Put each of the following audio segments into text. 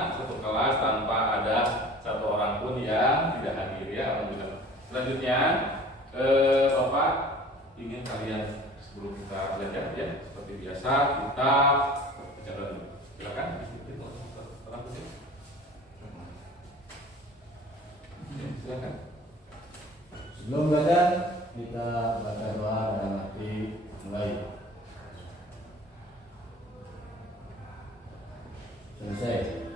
semua satu kelas tanpa ada satu orang pun yang tidak hadir ya. Alhamdulillah. Selanjutnya Bapak ingin kalian sebelum kita belajar ya seperti biasa kita baca dulu. Silakan. Silakan. Sebelum belajar kita baca doa dalam hati mulai. Selesai.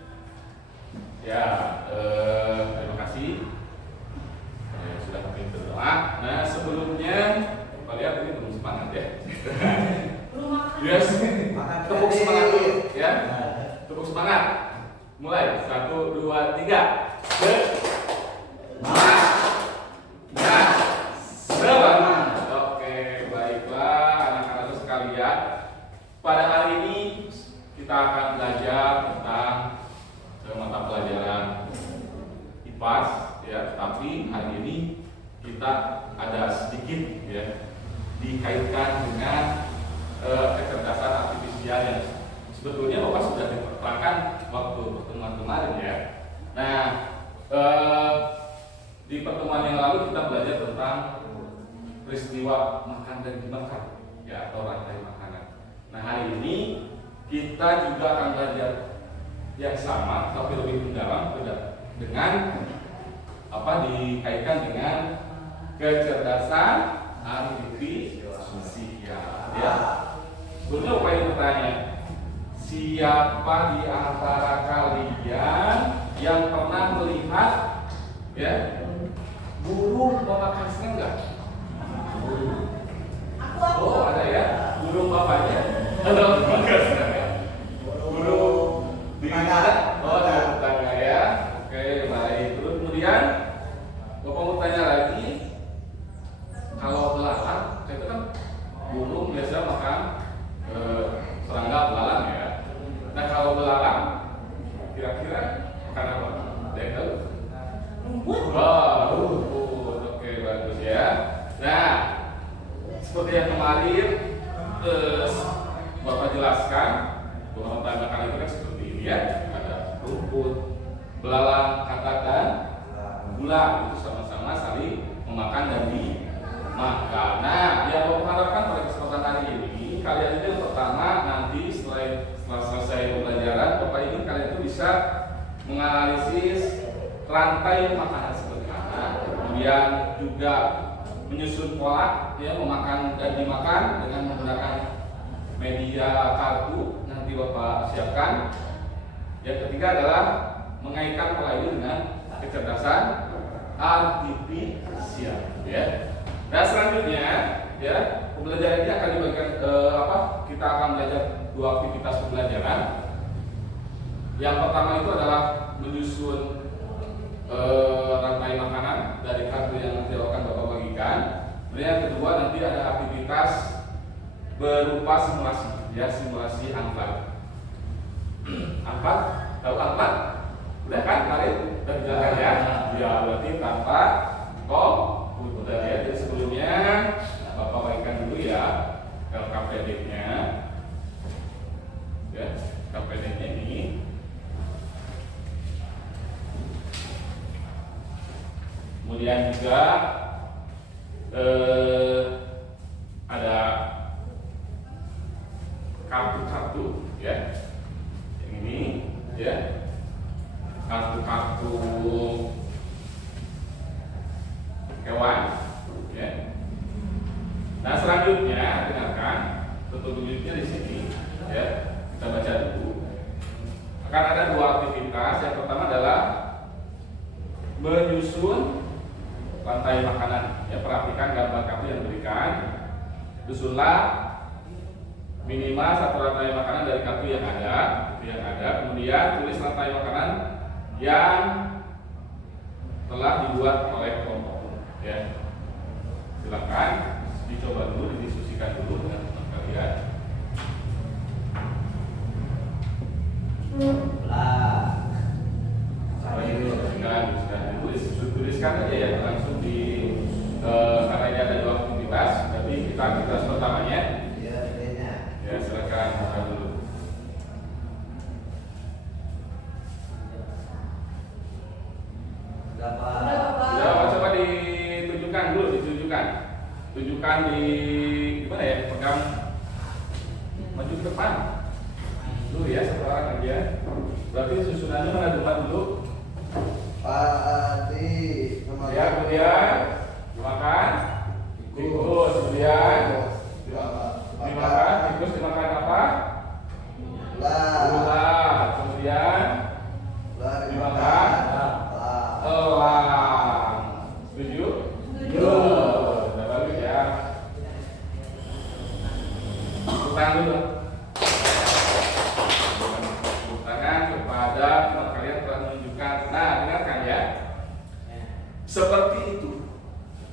Ya, terima kasih. Sudah kami berdoa. Nah, sebelumnya Pak lihat ini belum semangat ya. Yes. Tepuk semangat dulu ya. Tepuk semangat. Mulai 1 2 3. Oke, baiklah anak-anak sekalian. Pada hari ini kita akan belajar tentang mata pelajaran IPAS ya, tapi hari ini kita ada sedikit ya dikaitkan dengan kecerdasan artifisial yang sebetulnya Bapak sudah diterangkan waktu pertemuan kemarin ya. Nah, di pertemuan yang lalu kita belajar tentang peristiwa makan dan dimakan ya, atau rantai makanan. Nah, hari ini kita juga akan belajar yang sama tapi lebih mendalam dengan dikaitkan dengan kecerdasan artifisial ya. Sebelumnya Bapak ingin bertanya, siapa di antara kalian yang pernah melihat ya burung memakan serangga? Oh, ada ya, burung bapaknya atau memakan serangga? Burung di mana? Oh, di tetangga ya. Oke, baik. Terus kemudian Bapak mau tanya lagi, kalau belalang, itu kan burung biasa makan serangga belalang ya. Nah, kalau belalang kira-kira makan apa? Ada yang tahu? Rumput. Oke, bagus ya. Nah, seperti yang kemarin Bapak jelaskan bahwa rantai makanan itu kan seperti ini ya. Ada rumput, belalang, katakan gula, itu sama-sama saling memakan dan dimakan. Nah, yang Bapak harapkan pada kesempatan hari ini, kalian itu yang pertama nanti setelah selesai pembelajaran, Bapak ingin kalian itu bisa menganalisis rantai makanan seperti mana, kemudian juga menyusun pola ya memakan dan dimakan dengan menggunakan media kartu nanti Bapak siapkan. Yang ketiga adalah mengaitkan pola ini dengan kecerdasan artifisial ya. Nah, selanjutnya ya pembelajaran ini akan dibagikan kita akan belajar dua aktivitas pembelajaran. Yang pertama itu adalah menyusun rantai makanan dari kartu yang nanti akan Bapak bagikan. Kemudian yang kedua nanti ada aktivitas berupa simulasi ya, simulasi angpad. Angpad, tahu angpad? Udah kan kemarin? Udah dijelaskan ya? Ya, berarti tanpa komputer ya. Jadi sebelumnya Bapak bagikan dulu ya KPD-nya ya, KPD-nya ini. Kemudian juga ada kartu-kartu ya, yang ini ya, kartu-kartu hewan ya. Nah, selanjutnya dengarkan petunjuknya di sini ya, kita baca dulu. Akan ada dua aktivitas. Yang pertama adalah menyusun rantai makanan ya, perhatikan gambar kartu yang diberikan. Susunlah minimal satu rantai makanan dari kartu yang ada, kemudian tulis rantai makanan yang telah dibuat oleh kelompok ya. Silakan dicoba dulu, didiskusikan dulu dengan teman kalian. Tuliskan aja ya langsung di karena ini ada dua aktivitas, berarti kita aktivitas pertamanya ya silakan buka dulu. Ya, coba ditunjukkan dulu, tunjukkan di gimana ya, pegang maju ke depan dulu ya, satu orang aja. Berarti susunannya mana depan dulu? Pak Adi sama Ya, kemudian dimakan, tikus, kemudian dimakan, tikus dimakan apa? Ular, kemudian dimakan elang. Setuju? Udah bagus ya. Tepuk tangan dulu. Tepuk tangan kepada teman kalian telah menunjukkan. Nah, dengarkan ya. Seperti itu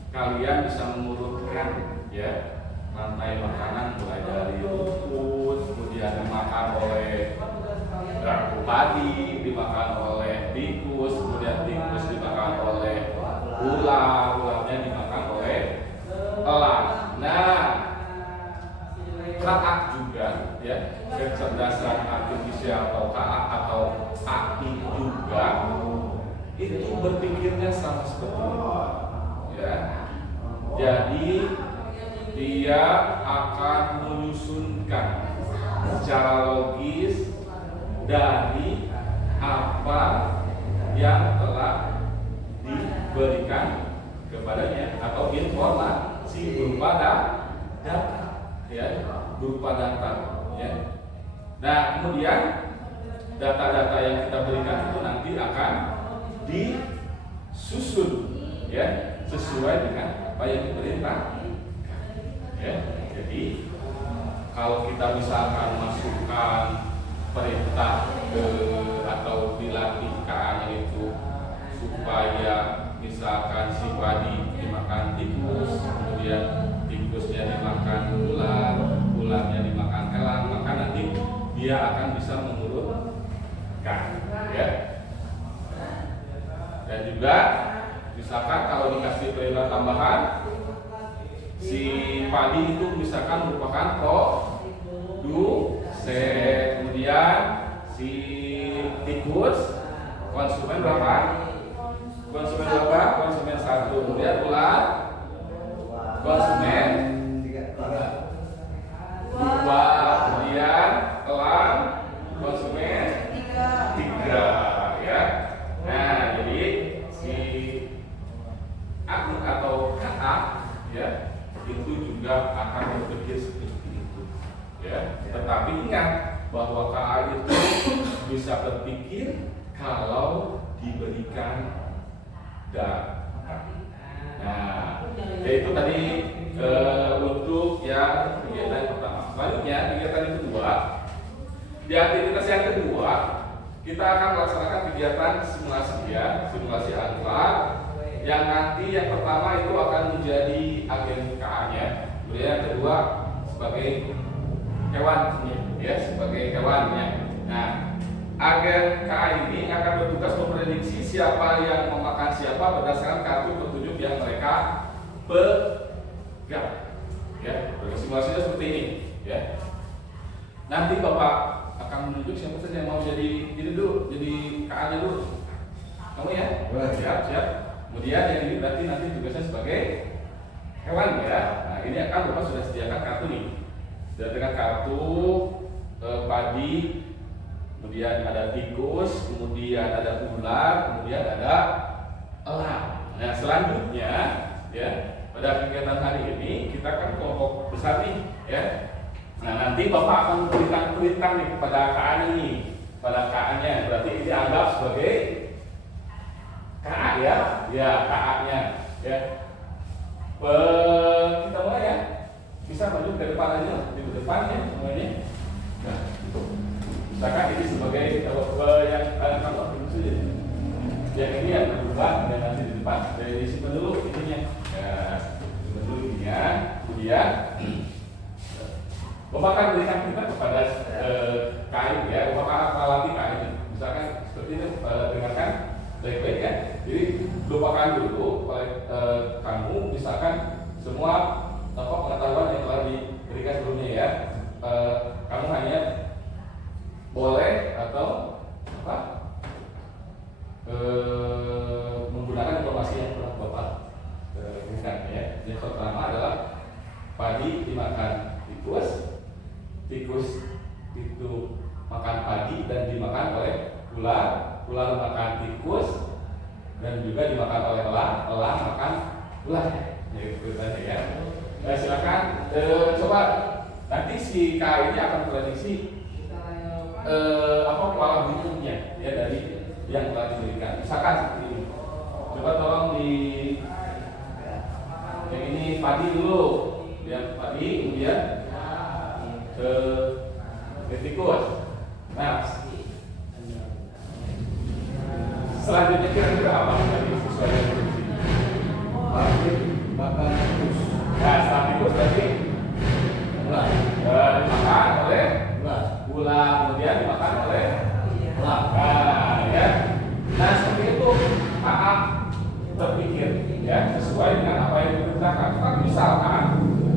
kalian bisa mengurutkan ya rantai makanan mulai dari rumput, kemudian dimakan oleh ratu padi, dimakan oleh tikus, kemudian tikus dimakan oleh ular, ularnya dimakan oleh elang. Nah, KA juga ya, kecerdasan artifisial atau KA atau AI juga itu berpikirnya sama seperti itu ya. Jadi dia akan menyusunkan secara logis dari apa yang telah diberikan kepadanya atau informasi berupa data ya, berupa data ya. Nah, kemudian data-data yang kita berikan itu nanti akan disusun ya sesuai dengan apa yang diperintah ya. Jadi kalau kita misalkan masukkan perintah atau dilatih KA-nya itu supaya misalkan si padi dimakan tikus, kemudian tikusnya dimakan ular, ularnya dimakan elang, maka nanti dia akan bisa mengurutkan ya. Dan juga misalkan kalau dikasih perintah tambahan, si padi itu misalkan merupakan produsen, kemudian si tikus konsumen berapa? Konsumen berapa? Konsumen 1. Kemudian ular konsumen 2. Kemudian elang konsumen 3 ya. Nah, jadi si aku atau KA ya itu juga akan berpikir seperti itu ya. Tetapi ingat bahwa KA itu bisa berpikir kalau diberikan data. Nah, yaitu tadi untuk yang kegiatan pertama. Selanjutnya kegiatan yang kedua, di aktivitas yang kedua kita akan melaksanakan kegiatan simulasi ya, simulasi alat yang nanti yang pertama itu akan menjadi agen KA-nya, kemudian yang kedua sebagai hewannya ya, sebagai hewannya. Nah, agen KA ini akan bertugas memprediksi siapa yang memakan siapa berdasarkan kartu petunjuk yang mereka pegang ya. Simulasinya seperti ini ya. Nanti Bapak akan menunjuk siapa saja yang mau jadi ini dulu, jadi KA-nya dulu. Kamu ya? Siap. Kemudian yang ini berarti nanti tugasnya sebagai hewan ya. Nah, ini akan Bapak sudah sediakan kartu nih. Sudah dengan kartu padi, kemudian ada tikus, kemudian ada ular, kemudian ada elang. Nah, selanjutnya ya, pada kegiatan hari ini kita kan kelompok besar nih ya. Nah, nanti Bapak akan memberikan perintah nih kepada KA ini, pada KA-nya. Berarti ini dianggap sebagai KA ya, ya KA-nya ya. Kita mulai ya. Bisa maju ke depan aja, di depan ya semuanya. Nah, misalkan ini sebagai yang kalau saja. Yang ini yang berubah dan nanti di depan. Dari simpan dulu ininya. Ya, simpan dulu ininya. Kemudian Bapak akan berikan kita kepada KAI ya. Bapak akan latih KAI. Misalkan seperti ini, dengarkan baik-baik ya. Jadi lupakan dulu kamu misalkan semua pengetahuan yang telah diberikan sebelumnya ya. Kamu hanya boleh atau menggunakan ular makan tikus, dan juga dimakan oleh elang makan ular. Gitu tadi ya. Nah, silakan coba nanti si K ini akan prediksi pola berikutnya ya dari yang telah diberikan. Misalkan seperti ini. Coba tolong di yang ini padi dulu, yang padi kemudian ke tikus. Nah, selanjutnya kira-kira apa dari sesuai yang prediksi? Padi makan tikus. Nah, setelah tikus tadi Ular. dimakan oleh Ular. ular, kemudian dimakan oleh Ular. nah, ya. Nah, seperti itu AA terpikir ya sesuai dengan apa yang diperintahkan. Tapi misalkan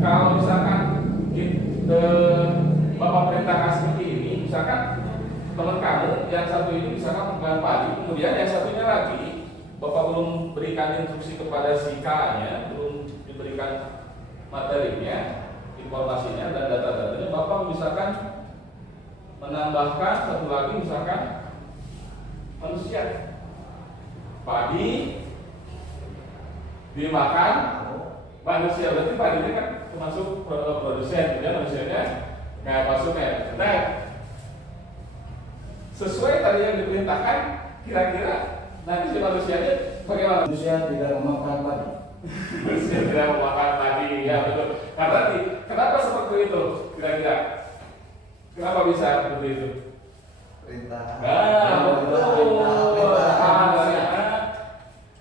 kalau misalkan Bapak perintahkan seperti ini, misalkan teman kamu yang satu ini misalkan bukan padi, kemudian yang satunya lagi Bapak belum berikan instruksi kepada si K-nya, belum diberikan materinya, informasinya dan data-datanya, Bapak misalkan menambahkan satu lagi misalkan manusia, padi dimakan manusia, berarti padinya kan termasuk produsen, kemudian manusianya nggak masuknya. Nah, sesuai tadi yang diperintahkan, kira-kira nanti si manusianya bagaimana? Manusia tidak memakan padi. Manusia tidak memakan padi, ya betul. Karena kenapa seperti itu? Kira-kira kenapa bisa seperti itu? Perintah. Betul.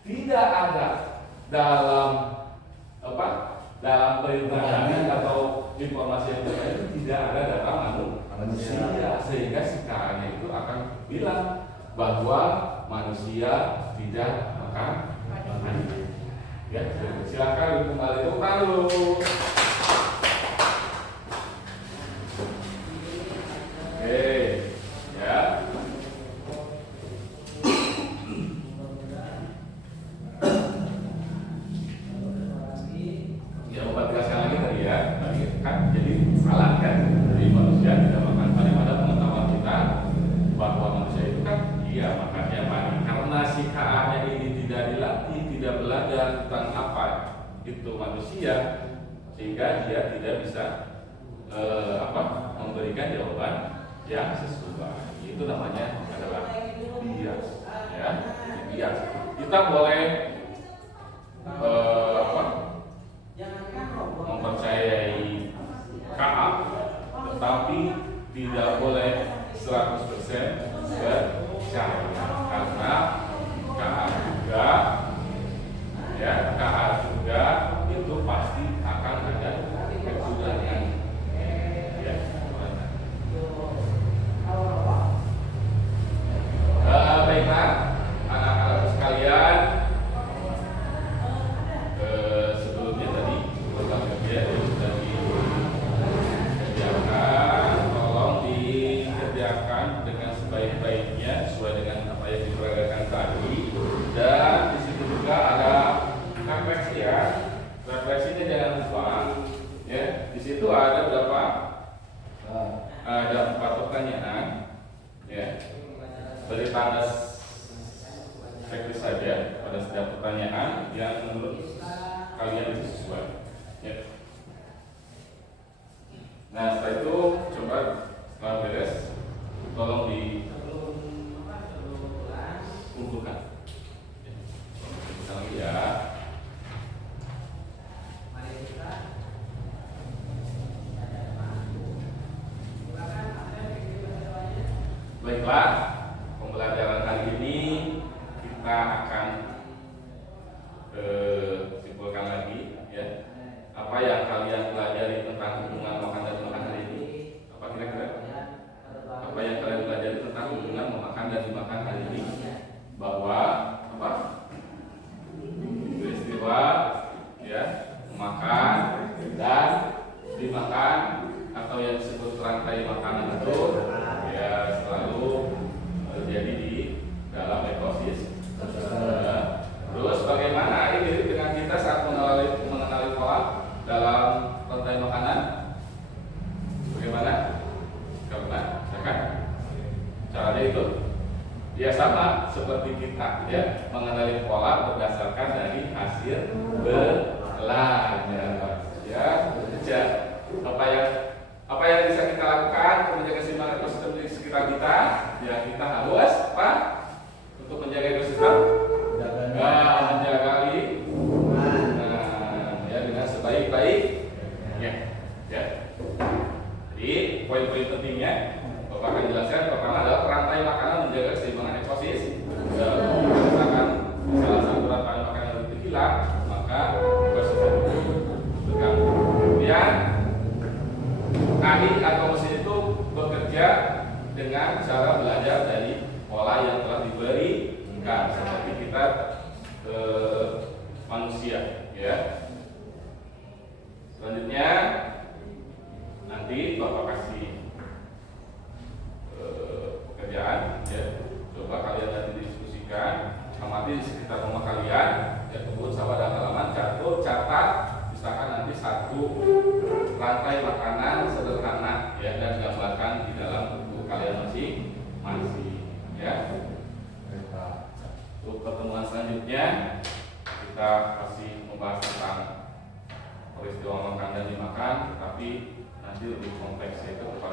Tidak ada dalam dalam perintahnya atau informasi yang ada itu tidak ada dalam manusia, sehingga sekarangnya itu akan bilang bahwa manusia tidak makan padi. Ya, silakan kembali ke lalu. Oke, ya. Ya, Bapak jelaskan lagi tadi ya. Tadi kan jadi salah kan. Jadi manusia tidak makan padi, pada pengetahuan kita bahwa manusia itu kan iya makannya padi. Karena si KA-nya ini tidak dilatih, tidak belajar tentang apa itu manusia, sehingga dia tidak bisa memberikan jawaban yang sesuai. Itu namanya adalah bias, ya, bias. Kita boleh mempercayai KA, tetapi tidak boleh 100% percaya, karena KA juga, ya, KA juga itu pasti akan ada kekurangan. Ya. Baiklah, anak-anak sekalian, sebelumnya tadi program kerja sudah dikerjakan, tolong dikerjakan dengan sebaik-baiknya sesuai dengan apa yang diperagakan tadi. Dan di situ juga ada refleksi ya, refleksinya jangan lupa. Ya, di situ ada berapa? Ada 4 pertanyaan. Ya, beri tanda checklist saja pada setiap pertanyaan yang menurut kalian itu sesuai. Ya. Nah, setelah itu coba setelah beres, tolong dikumpulkan. Kita lagi ya. Baiklah, pembelajaran kali ini kita akan simpulkan lagi ya. Apa yang kalian pelajari tentang hubungan makan dan dimakan hari ini? Apa kira-kira? Apa yang kalian pelajari tentang hubungan memakan dan dimakan hari ini? Bahwa apa? Peristiwa ya, memakan dan dimakan atau yang disebut rantai makanan itu ya selalu terjadi di dalam ekosistem. Terus bagaimana ini dengan kita saat mengenali pola dalam rantai makanan? Bagaimana? Karena misalkan caranya itu ya sama. seperti kita ya, mengenali pola berdasarkan dari hasil belajar ya. Kerja apa yang bisa kita lakukan untuk menjaga keseimbangan ekosistem di sekitar kita ya, kita harus apa untuk menjaga ekosistem menjaga lingkungan ya dengan sebaik-baiknya ya. Jadi poin-poin pentingnya Bapak akan jelaskan. Pertama adalah rantai makanan menjaga keseimbangan ekosistem. Misalkan salah satu rantai makanan itu hilang, maka ekosistem itu terganggu. Kemudian ahli atau mesin itu bekerja dengan cara belajar dari pola yang telah diberikan, seperti kita manusia ya. Selanjutnya nanti Bapak kasih pekerjaan ya, coba kalian nanti diskusikan, amati di sekitar rumah kalian ya, kebun sawah dan halaman, catat misalkan nanti satu rantai makanan sederhana ya, dan gambarkan di dalam buku kalian masing-masing ya. Untuk pertemuan selanjutnya kita masih membahas tentang peristiwa makan dan dimakan, tetapi nanti lebih kompleks, yaitu kepada